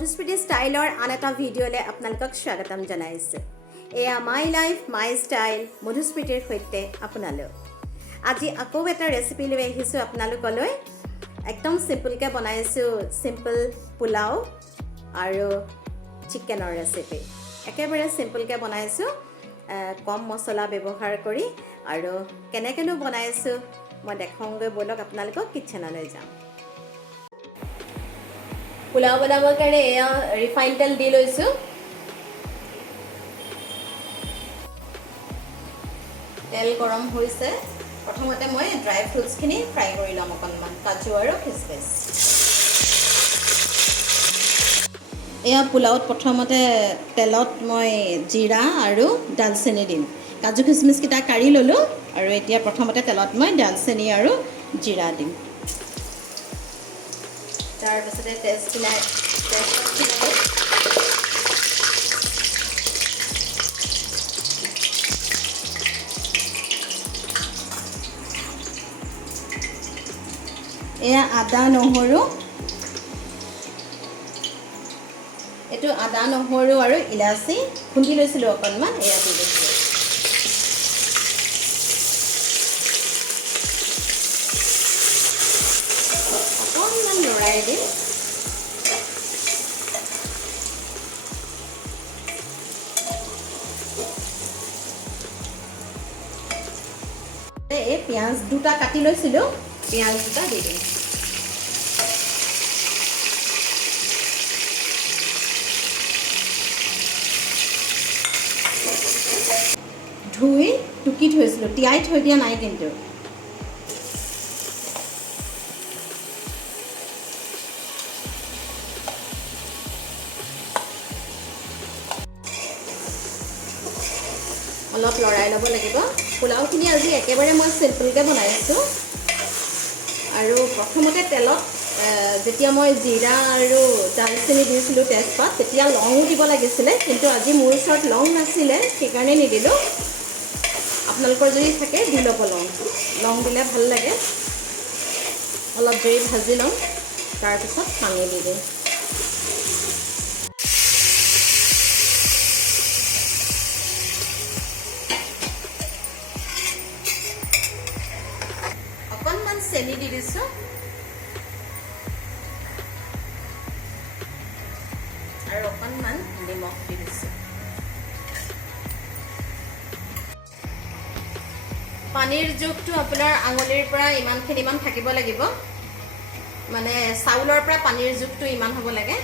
মধুস্মৃতি ষ্টাইলৰ আন এটা ভিডিঅ'লৈ আপোনালোকক স্বাগতম জনাইছোঁ। এয়া মাই লাইফ মাই ষ্টাইল মধুস্মৃতিৰ সৈতে আপোনালৈ আজি আকৌ এটা ৰেচিপি লৈ আহিছোঁ আপোনালোকলৈ। একদম চিম্পলকৈ বনাইছোঁ চিম্পল পোলাও আৰু চিকেনৰ ৰেচিপি। একেবাৰে চিম্পলকৈ বনাইছোঁ কম মছলা ব্যৱহাৰ কৰি আৰু কেনেকৈনো বনাইছোঁ মই দেখাওঁগৈ ব'লক আপোনালোকক কিটচেনলৈ যাম। পোলাও বনাবৰ কাৰণে এয়া ৰিফাইন তেল দি লৈছোঁ। তেল গৰম হৈছে। প্ৰথমতে মই ড্ৰাই ফ্ৰুটছখিনি ফ্ৰাই কৰি ল'ম অকণমান, কাজু আৰু খিচমিচ। এয়া পোলাওত প্ৰথমতে তেলত মই জিৰা আৰু ডালচেনি দিম। কাজু খিচমিচকেইটা কাঢ়ি ল'লোঁ আৰু এতিয়া প্ৰথমতে তেলত মই ডালচেনি আৰু জিৰা দিম। তাৰপিছতে তেজপাত এয়া আদা নহৰু, এইটো আদা নহৰু আৰু ইলাচি খুন্দি লৈছিলোঁ অকণমান, এয়া দি লৈছোঁ। অকণমান লৰাই দিম। এই পিঁয়াজ দুটা কাটি লৈছিলোঁ, পিঁয়াজ দুটা দি দিম। ধুই টুকি থৈছিলোঁ, তিয়াই থৈ দিয়া নাই কিন্তু। অলপ লৰাই ল'ব লাগিব। পোলাওখিনি আজি একেবাৰে মই চিম্পলকৈ বনাইছোঁ। আৰু প্ৰথমতে তেলত যেতিয়া মই জিৰা আৰু ডালচেনি দিছিলোঁ, তেজপাত, তেতিয়া লঙো দিব লাগিছিলে, কিন্তু আজি মোৰ ওচৰত লং নাছিলে, সেইকাৰণে নিদিলোঁ। আপোনালোকৰ যদি থাকে দি ল'ব লং দিলে ভাল লাগে। অলপ দেৰি ভাজি লওঁ, তাৰপিছত পানী দি দিম। অকণমান চেনি দি দিছোঁ আৰু অকণমান নিমখ দি দিছোঁ। পানীৰ জোখটো আপোনাৰ আঙুলিৰ পৰা ইমান থাকিব লাগিব, মানে চাউলৰ পৰা পানীৰ জোখটো ইমান হ'ব লাগে।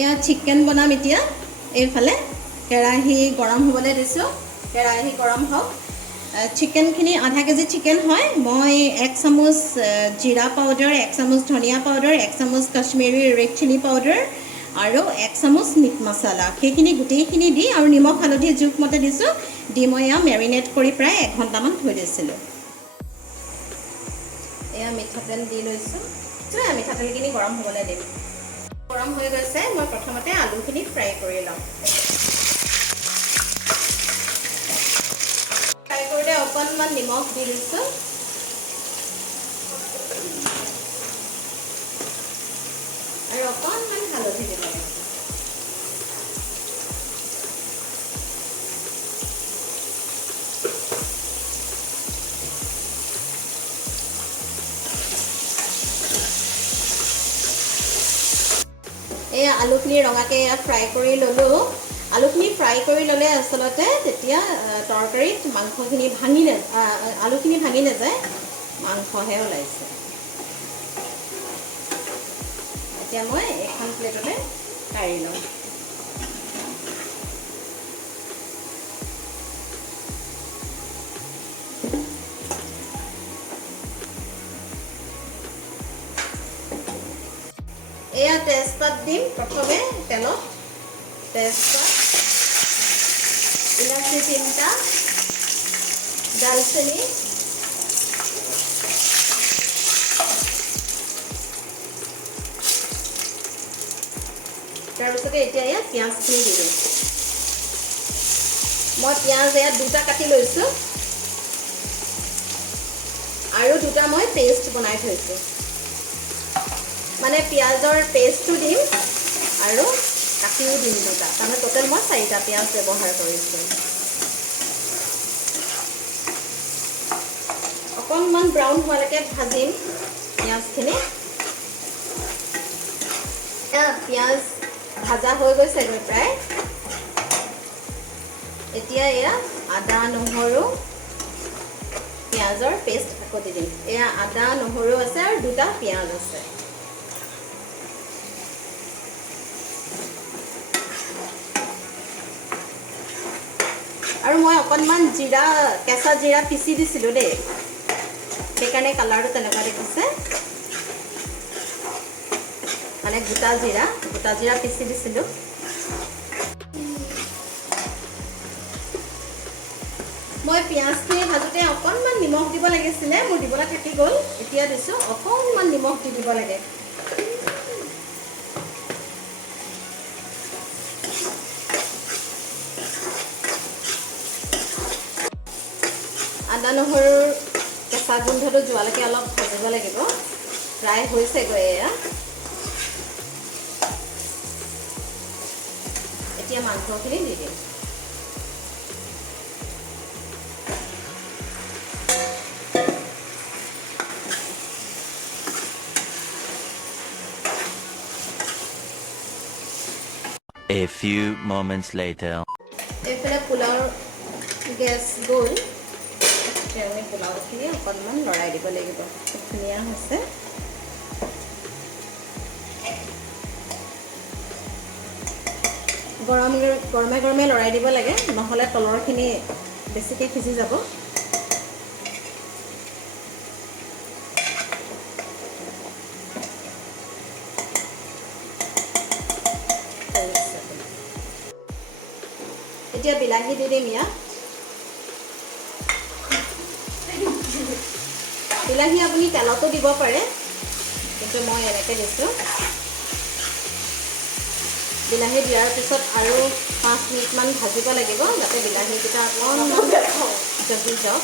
এয়া চিকেন বনাম এতিয়া। এইফালে কেৰাহী গৰম হ'বলৈ দিছোঁ, কেৰাহী গৰম হওক। চিকেনখিনি আধা কেজি চিকেন হয়। মই 1 চামুচ জিৰা পাউডাৰ, 1 চামুচ ধনিয়া পাউডাৰ, 1 চামুচ কাশ্মীৰী ৰেড চিলি পাউডাৰ আৰু 1 চামুচ মিট মছলা, সেইখিনি গোটেইখিনি দি আৰু নিমখ হালধি জোখমতে দিছোঁ, দি মই এয়া মেৰিনেট কৰি প্ৰায় 1 ঘণ্টামান থৈ দিছিলোঁ। এয়া মিঠাতেল দি লৈছোঁ। মিঠাতেলখিনি গৰম হ'বলৈ দিম। গৰম হৈ গৈছে। মই প্ৰথমতে আলুখিনি ফ্ৰাই কৰি ল'ম। ফ্ৰাই কৰোঁতে অকণমান নিমখ দি দিছোঁ আৰু অকণমান হালধি দিব লাগিব। এই আলুখিনি ৰঙাকৈ ফ্ৰাই কৰি ল'লোঁ। আলুখিনি ফ্ৰাই কৰি ল'লে আচলতে তেতিয়া তৰকাৰীত মাংসখিনি আলুখিনি ভাঙি নাযায়, মাংসহে ওলাইছে। এতিয়া মই এখন প্লেটতে কাঢ়ি লওঁ। এয়া তেজপাত দিম প্ৰথমে তেলত। তেজপাত, ইলাচি 3টা, ডালচেনি, তাৰপিছতে এতিয়া ইয়াত পিঁয়াজখিনি দি দিম। মই পিঁয়াজ ইয়াত 2টা কাটি লৈছোঁ। দুটা মই পেষ্ট বনাই থৈছোঁ মানে পিঁয়াজৰ পেষ্টটো দিম আৰু কাটিও দিম দুটা তাৰমানে টোটেল মই 4টা পিঁয়াজ ব্যৱহাৰ কৰিছোঁ অকণমান ব্ৰাউন হোৱালৈকে ভাজিম পিঁয়াজখিনি পিঁয়াজ ভাজা হৈ গৈছেগৈ প্ৰায় এতিয়া এয়া আদা নহৰু পিঁয়াজৰ পেষ্ট আকৌ দি দিম এয়া আদা নহৰু আছে আৰু দুটা পিঁয়াজ আছে আৰু মই অকণমান জিৰা কেঁচা জিৰা পিচি দিছিলোঁ দেই সেইকাৰণে কালাৰটো তেনেকুৱা দেখিছে মানে গোটা জিৰা পিচি দিছিলোঁ মই পিঁয়াজখিনি ভাজোঁতে অকণমান নিমখ দিব লাগিছিলে মোৰ দিবলৈ থাকি গ'ল এতিয়া দিছোঁ অকণমান নিমখ দি দিব লাগে আদা নহৰুৰ কেঁচা গোন্ধটো যোৱালৈকে অলপ ভাজিব লাগিব প্ৰায় হৈছেগৈ এয়া এতিয়া মাংসখিনি দি দিম A few moments later. এইফালে পোলাওৰ গেছ গ'ল আমি পোলাওখিনি অকণমান লৰাই দিব লাগিব ধুনীয়া হৈছে গৰমে গৰমে লৰাই দিব লাগে নহ'লে তলৰখিনি বেছিকৈ সিজি যাব এতিয়া বিলাহী দি দিম ইয়াত বিলাহী আপুনি তেলতো দিব পাৰে কিন্তু মই এনেকৈ দিছোঁ বিলাহী দিয়াৰ পিছত আৰু 5 মিনিটমান ভাজিব লাগিব যাতে বিলাহীকেইটা অকণমান জহি যাওক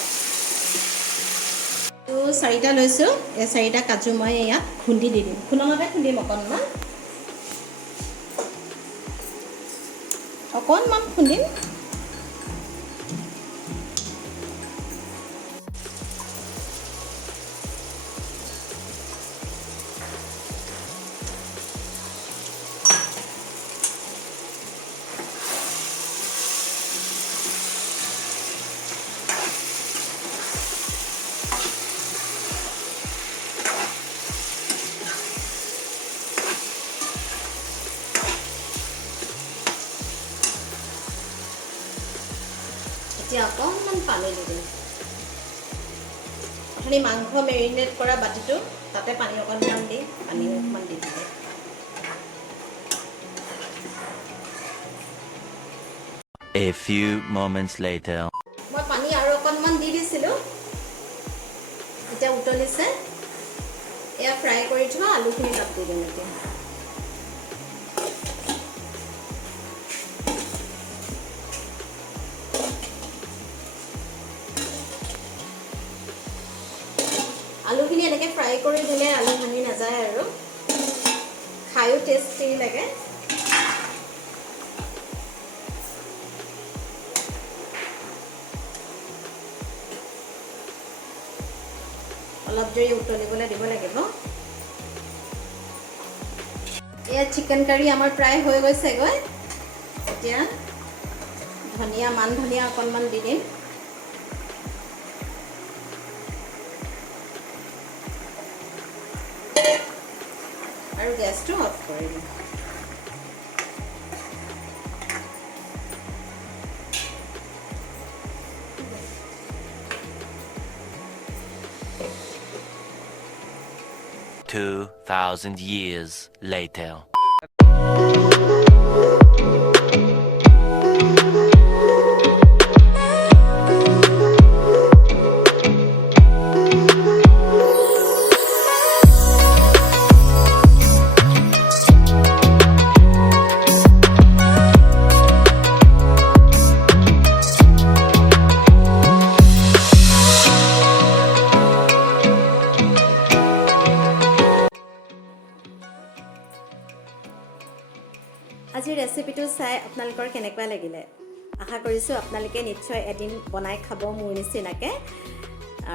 4টা লৈছোঁ এই 4টা কাজু মই ইয়াত খুন্দি দি দিম খুন্দনতে খুন্দিম অকণমান খুন্দিম এতিয়া অকণমান পানী দি দিম আপুনি মাংস মেৰিনেট কৰা বাটিটো তাতে পানী অকণমান দি পানী অকণমান দি দিব A few moments later. মই পানী আৰু অকণমান দি দিছিলোঁ এতিয়া উতলিছে এয়া ফ্ৰাই কৰি থোৱা আলুখিনি তাত দি দিম এতিয়া আলুখিনি এনেকৈ ফ্ৰাই কৰি দিলে আলু ভাঙি নাযায় আৰু খায়ো টেষ্টি লাগে অলপ দেৰি উতলিবলৈ দিব লাগিব এয়া চিকেন কাৰী আমাৰ প্ৰায় হৈ গৈছেগৈ এতিয়া মান ধনিয়া অকণমান দি দিম আৰু গেছটো অফ কৰি দিম 2,000 years later. চাই আপোনালোকৰ কেনেকুৱা লাগিলে আশা কৰিছোঁ আপোনালোকে নিশ্চয় এদিন বনাই খাব মোৰ নিচিনাকৈ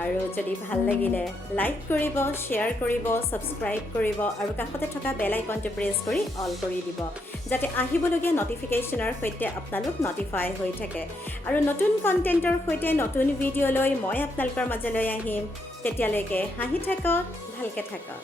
আৰু যদি ভাল লাগিলে লাইক কৰিব শ্বেয়াৰ কৰিব ছাবস্ক্ৰাইব কৰিব আৰু কাষতে থকা বেল আইকনটো প্ৰেছ কৰি অল কৰি দিব যাতে আহিবলগীয়া নটিফিকেশ্যনৰ সৈতে আপোনালোক নটিফাই হৈ থাকে আৰু নতুন কণ্টেণ্টৰ সৈতে নতুন ভিডিঅ' লৈ মই আপোনালোকৰ মাজলৈ আহিম তেতিয়ালৈকে হাঁহি থাকক ভালকৈ থাকক